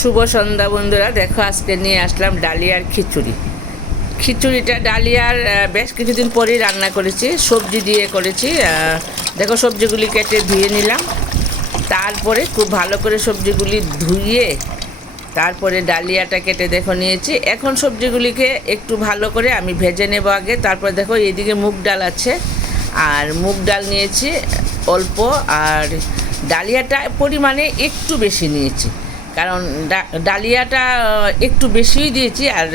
শুভ সন্ধ্যা বন্ধুরা, দেখো আজকে নিয়ে আসলাম ডালিয়ার খিচুড়ি। খিচুড়িটা ডালিয়ার বেশ কিছুদিন পরেই রান্না করেছি, সবজি দিয়ে করেছি। দেখো সবজিগুলি কেটে ধুয়ে নিলাম, তারপরে খুব ভালো করে সবজিগুলি ধুয়ে তারপরে ডালিয়াটা কেটে দেখো নিয়েছি। এখন সবজিগুলিকে একটু ভালো করে আমি ভেজে নেব আগে। তারপর দেখো এইদিকে মুগ ডাল আছে, আর মুগ ডাল নিয়েছি অল্প, আর ডালিয়াটা পরিমাণে একটু বেশি নিয়েছি, কারণ ডালিয়াটা একটু বেশিই দিয়েছি আর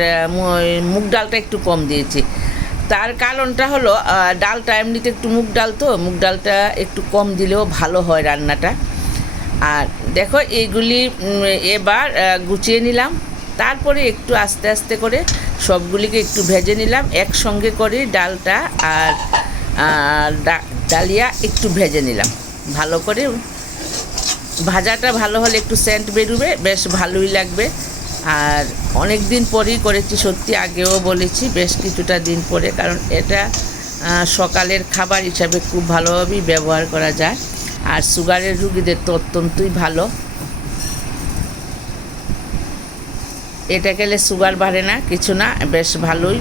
মুগ ডালটা একটু কম দিয়েছি। তার কারণটা হলো ডালটা এমনিতে একটু মুগ ডালটা একটু কম দিলেও ভালো হয় রান্নাটা। আর দেখো এইগুলি এবার গুছিয়ে নিলাম, তারপরে একটু আস্তে আস্তে করে সবগুলিকে একটু ভেজে নিলাম একসঙ্গে করে। ডালটা আর ডালিয়া একটু ভেজে নিলাম ভালো করে। ভাজাটা ভালো হলে একটু সেন্ট বেরোবে, বেশ ভালোই লাগবে। আর অনেক দিন পরেই করেছি, সত্যি আগেও বলেছি বেশ কিছুটা দিন পরে, কারণ এটা সকালের খাবার হিসাবে খুব ভালোভাবেই ব্যবহার করা যায়। আর সুগারের রুগীদের তো অত্যন্তই ভালো, এটা খেলে সুগার বাড়ে না, কিছু না, বেশ ভালোই।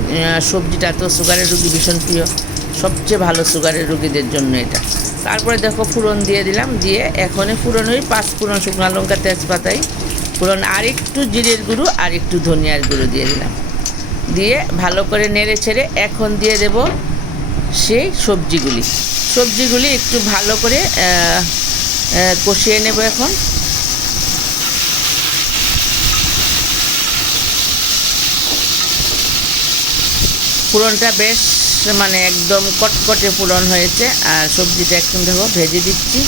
সবজিটা তো সুগারের রুগী ভীষণ প্রিয়, সবচেয়ে ভালো সুগারের রুগীদের জন্য এটা। তারপরে দেখো ফোড়ন দিয়ে দিলাম, দিয়ে এখনই ফোড়ন ওই 5 ফোড়ন, শুকনো লঙ্কা, তেজপাতাই ফোড়ন, আর একটু জিরের গুঁড়ো আর একটু ধনিয়ার গুঁড়ো দিয়ে দিলাম। দিয়ে ভালো করে নেড়ে ছেড়ে এখন দিয়ে দেব সেই সবজিগুলি একটু ভালো করে কষিয়ে নেব এখন। ফোড়নটা বেশ একদম কটকটে ফোড়ন হয়েছে, আর সবজিটা একদম দেখো ভেজে দিচ্ছি,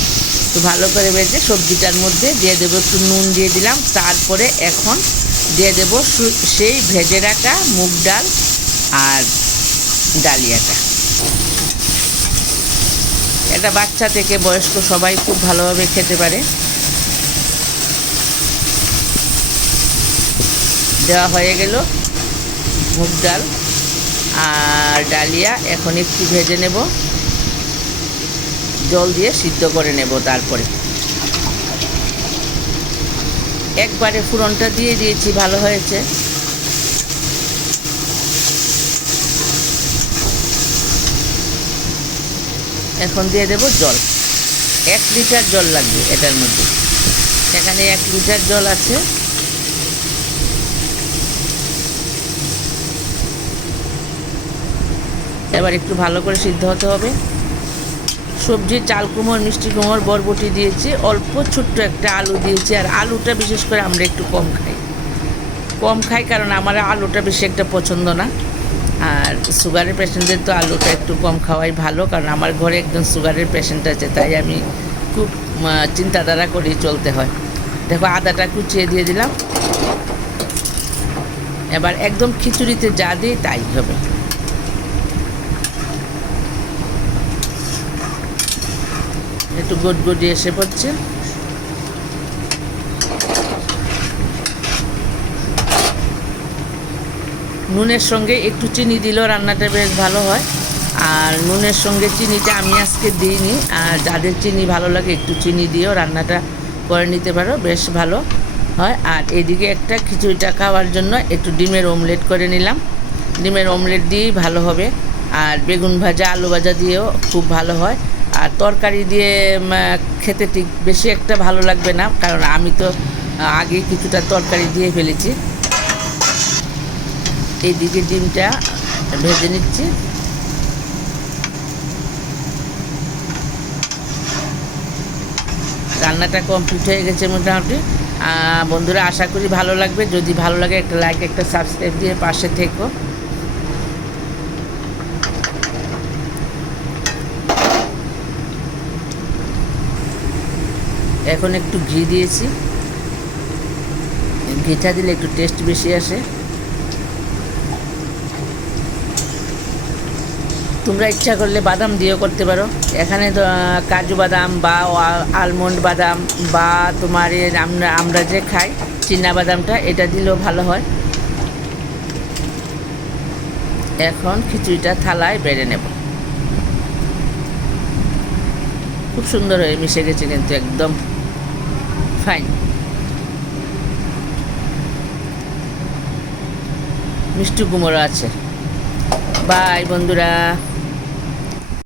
একটু ভালো করে ভেজে সবজিটার মধ্যে দিয়ে দেবো একটু নুন দিয়ে দিলাম। তারপরে এখন দিয়ে দেব সেই ভেজে রাখা মুগ ডাল আর ডালিয়াটা। এটা বাচ্চা থেকে বয়স্ক সবাই খুব ভালোভাবে খেতে পারে। দেওয়া হয়ে গেল মুগ ডাল আর ডালিয়া, এখন একটু ভেজে নেব, জল দিয়ে সিদ্ধ করে নেব। তারপরে একবারে ফোড়নটা দিয়ে দিয়েছি, ভালো হয়েছে। এখন দিয়ে দেব জল, 1 লিটার জল লাগবে এটার মধ্যে, এখানে 1 লিটার জল আছে। এবার একটু ভালো করে সিদ্ধ হতে হবে। সবজি চাল কুমড়ো, মিষ্টি কুমড়ো, বরবটি দিয়েছি, অল্প ছোট্ট একটা আলু দিয়েছি। আর আলুটা বিশেষ করে আমরা একটু কম খাই, কারণ আমার আলুটা বেশি একটা পছন্দ না। আর সুগারের পেশেন্টদের তো আলুটা একটু কম খাওয়াই ভালো, কারণ আমার ঘরে একজন সুগারের পেশেন্ট আছে, তাই আমি খুব চিন্তাধারা করি চলতে হয়। দেখো আদাটা কুচিয়ে দিয়ে দিলাম। এবার একদম খিচুড়িতে যা দিই তাই হবে। একটু গটগটি এসে পড়ছে। নুনের সঙ্গে একটু চিনি দিলেও রান্নাটা বেশ ভালো হয়। আর নুনের সঙ্গে চিনিটা আমি আজকে দিইনি, আর যাদের চিনি ভালো লাগে একটু চিনি দিয়েও রান্নাটা করে নিতে পারো, বেশ ভালো হয়। আর এদিকে একটা খিচুড়িটা খাওয়ার জন্য একটু ডিমের অমলেট করে নিলাম, ডিমের অমলেট দিয়েই ভালো হবে। আর বেগুন ভাজা, আলু ভাজা দিয়েও খুব ভালো হয়। আর তরকারি দিয়ে খেতে ঠিক বেশি একটা ভালো লাগবে না, কারণ আমি তো আগে কিছুটা তরকারি দিয়ে ফেলেছি। এইদিকে ডিমটা ভেজে নিচ্ছি। রান্নাটা কমপ্লিট হয়ে গেছে মোটামুটি। বন্ধুরা, আশা করি ভালো লাগবে। যদি ভালো লাগে একটা লাইক, একটা সাবস্ক্রাইব দিয়ে পাশে থেকো। এখন একটু ঘি দিয়েছি, ঘিটা দিলে একটু টেস্ট বেশি আসে। তোমরা ইচ্ছা করলে বাদাম দিয়েও করতে পারো। এখানে কাজু বাদাম বা আলমন্ড বাদাম বা তোমার আমরা যে খাই চিনা বাদামটা, এটা দিলেও ভালো হয়। এখন খিচুড়িটা থালায় বেড়ে নেব। খুব সুন্দর হয়ে মিশে গেছে, কিন্তু একদম ফাইন। মিষ্টি কুমড়ো আছে। বাই বন্ধুরা।